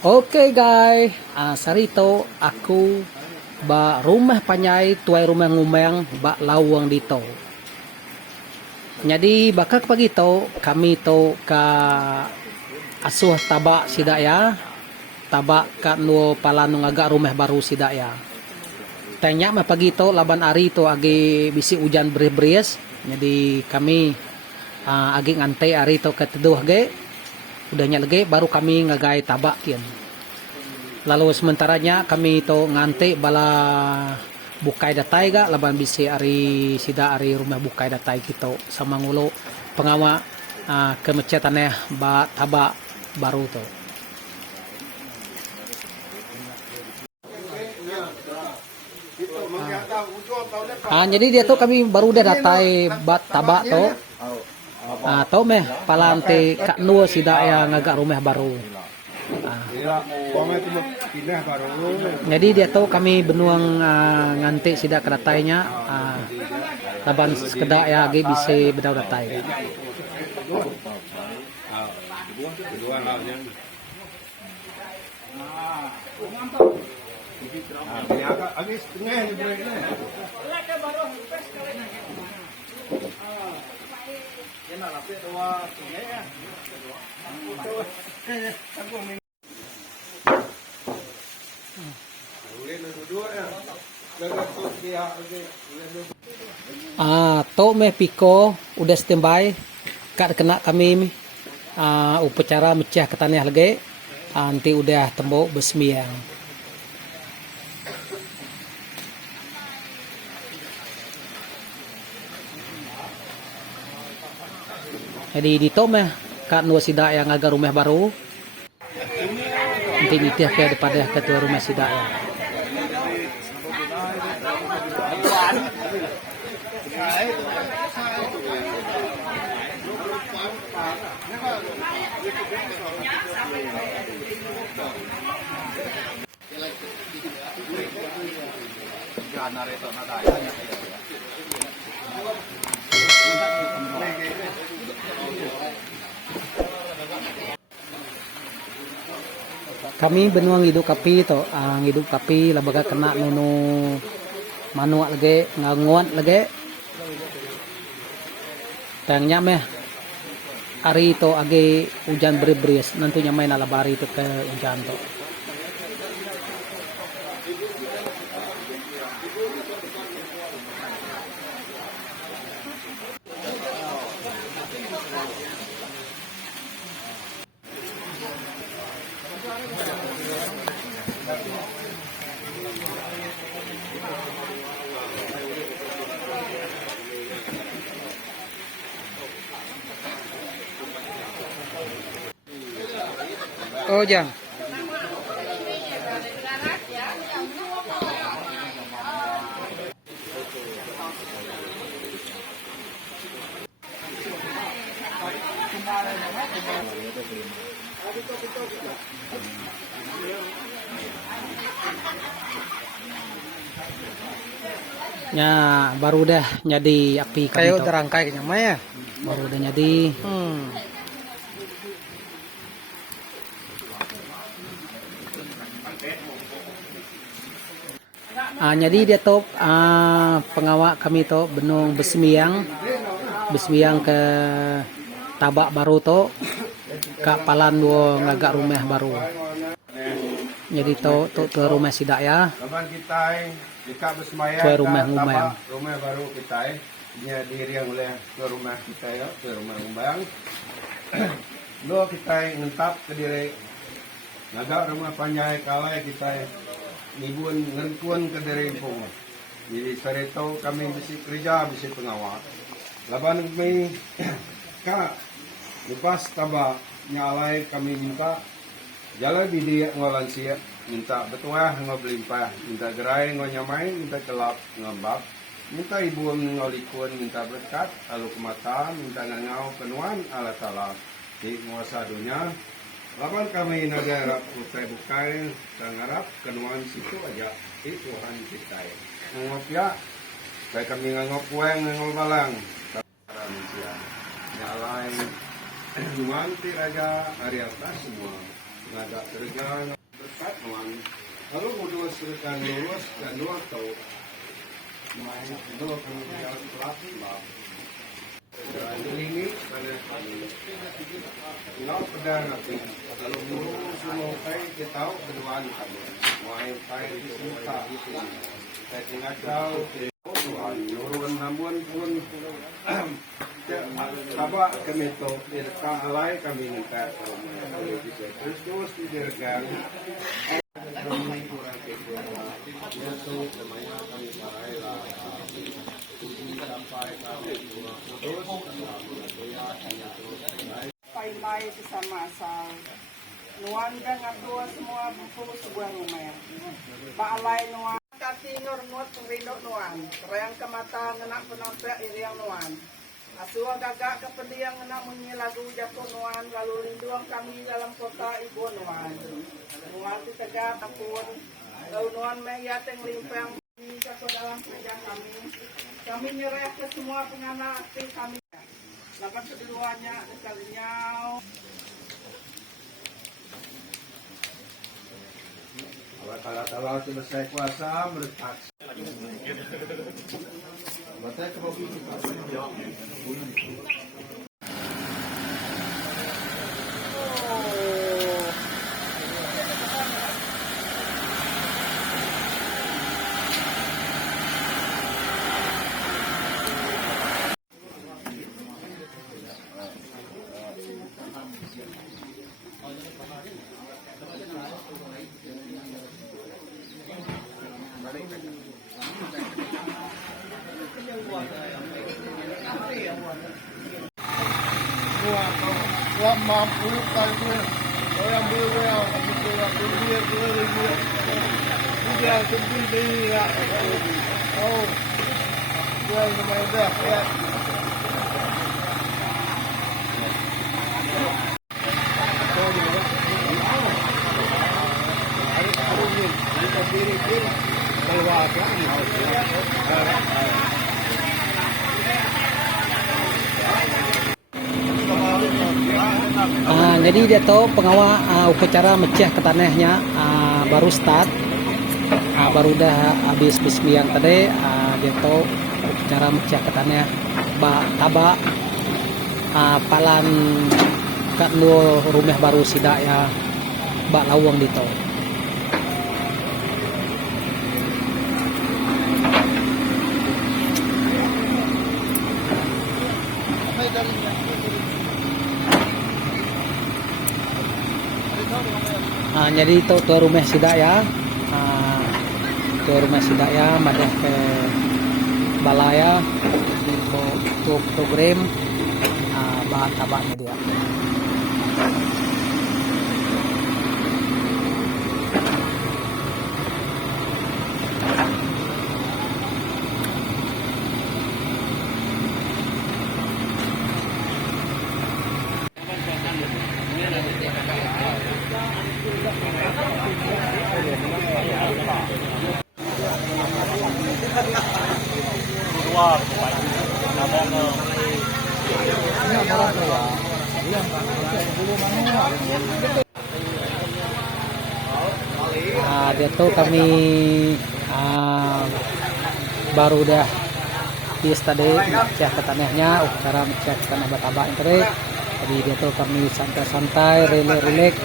Oke guys, sarito aku ba rumah panyai tuai rumah ngumeng ba lawang dito. Jadi bakak pagi to kami to ka asuh taba sidaya, taba ka no palano agak rumah baru sidaya. Tanya mah pagi to laban ari to agi bisi hujan beres-beres. Jadi kami agi ngantai ari to keteduh ge. Udahnya lagi baru kami ngagai tabak kian. Lalu sementaranya kami to ngante bala bukai datai ga laban bisi ari sida ari rumah bukai datai kita sama ngulo pengawa kemecetannya ba tabak baru to. Jadi dia tuh kami baru udah datai bat tabak to. Tau meh palante kak nuo sida ya ngagak rumah baru. Jadi dia tahu kami benuang nganti sida kedatainya laban sekedak ya agi bisa bedau datai. To meh piko udah standby kak kena kami upacara mecah ke tanah lagi nanti udah tembok besmiang. Jadi di to meh kak nuo sida yang agak rumah baru nanti nitih ke daripada ketua rumah sida ya. Kami benuang hidup kapi to, hidup kapi labaga kena nunu manuak lagi nganguat lagi. Tangnya meh hari to agi hujan beri-beris nantinya main alabari itu ke hujan to. Oh jang. Ya baru dah jadi api kayu terangkai kenyama ya. Baru udah jadi. Jadi dia top pengawak kami to benung besmiang ke tabak baru to kak palan dua ngagak rumah baru. Jadi to rumah sidak ya. Tuai rumah ngumayang. Rumah baru kita nya diri yang oleh ke rumah kita ya, ke rumah ngumayang. Lo kita ngentap ke diri ngagak rumah panjai kalai kita nibun ngentuan ke diri pun. Jadi sarito kami bisi kerja bisi pengawal. Laban kami kak lepas taba nyalai kami minta jalan di dia ngolan siap minta betuah ngobelimpah minta gerai ngonyamai minta kelap ngembab minta ibu ngolikun minta berkat lalu kematan minta ngangau kenuan ala talak di nguasa dunia laban kami negara utai bukai ngarap kenuan situ aja di Tuhan kita ngop ya baik kami ngangop kueng ngangop balang manusia nyalai Jumanti raja hari atas semua Nada tergang berkat nuan. Kalau mau dua serkan lulus dan dua tau main itu kemudian pelatih lah. Ini pada nggak pedang nanti. Kalau mulu semua kain kita tahu keduaan kami. Main kain di muka itu. Saya tinggal tahu. Tuhan, nurun namun pun apa kami itu dirka alai kami minta terus didergang kami kurang ya so namanya kami parai lah sampai kami terus Pai-pai bersama asal nuan dan atua semua buku sebuah rumah baalai nuan kati nurmut pengrindu nuan terang ke mata ngenak penampak iriang nuan asua gagak kependiang ngenak munyi lagu jatuh nuan lalu linduang kami dalam kota ibu nuan nuan ditegak apun lalu nuan meyateng limpang di dalam kerja kami nyerah ke semua penganak kami lapan keduanya sekalinya kalau selesai puasa meletak. Mata ke bawah kita. Gua mampu kalau orang berwel tapi dia dia sendiri ya. Oh, dia lumayan dah ya. Jadi dia tahu pengawal upacara mecah ke tanahnya baru start, baru dah habis bismillah tadi. Dia tahu upacara mecah ke tanah taba palan kat lu rumah baru sidak ya bak lawang dito. Jadi itu tuh rumah sidak ya, tuh rumah sidak ya, madah ke balaya untuk program bahan tabaknya dia. Dia tuh kami baru dah bis tadi cek ke tanahnya, cara cek ke tanah batabak ini. Jadi dia tuh kami santai-santai, relax,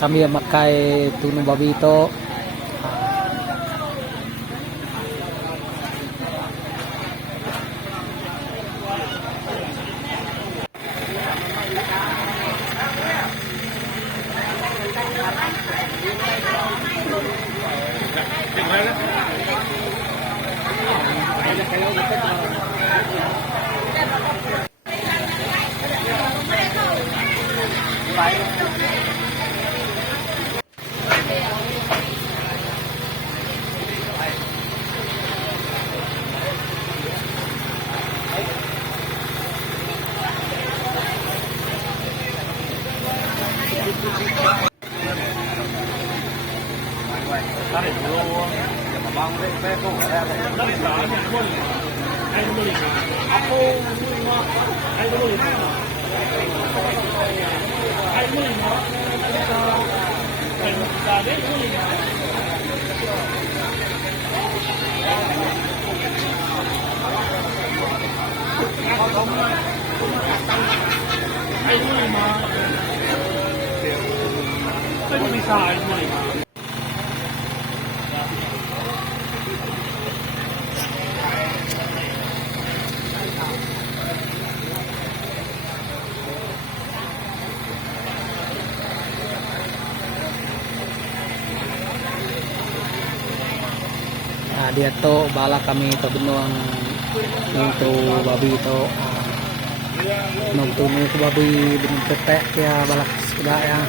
sambil makai tunu babi itu. Nah, dia to bala kami to benuang nungtu babi to nungtu nungtu babi benung tetek ya balak sudah ya.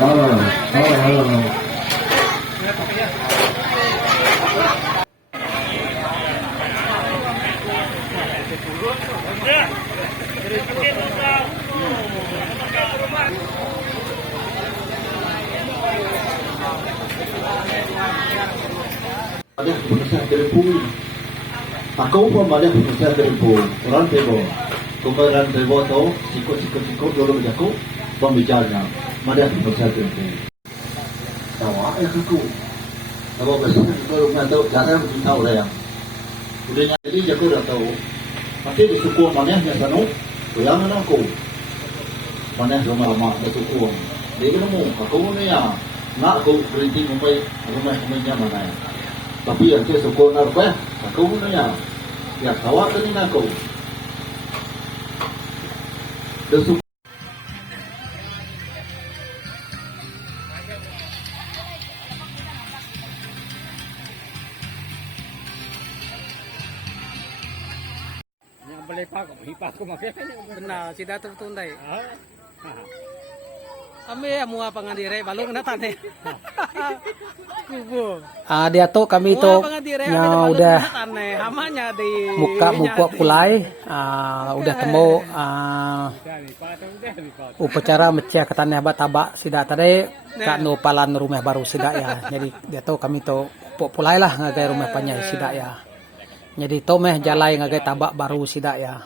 Halo, halo, halo. Ada pemirsa Terpung. Aku pun ada pemirsa Terpung. Orang Tebo. Kemudian Tebo tahu sikut dulu berjaku pembicaranya. Ada pemirsa Terpung. Tahu apa aku? Tahu besok itu rumah tahu jarang mungkin tahu lah yang. Udahnya jadi jago dah tahu. Nanti di suku mana yang sanu? Yang mana aku? Mana rumah lama di suku. Dia nemu aku ni ya. Nak aku berhenti rumahnya mana? Tapi yang ke suku narba, aku ni ya. Ya kawat ni aku. Di suku Benar, sida tertundai. Kami mua pangandire balung na tane. Kubo. Dia to kami to nya udah hamanya di muka pulai udah temu upacara mecia ketannya bataba sida tadi kak no palan rumah baru sida ya. Jadi dia to kami to pulai lah ngagai rumah panyai sida ya. Jadi to meh jalai ngagai tabak baru sida ya.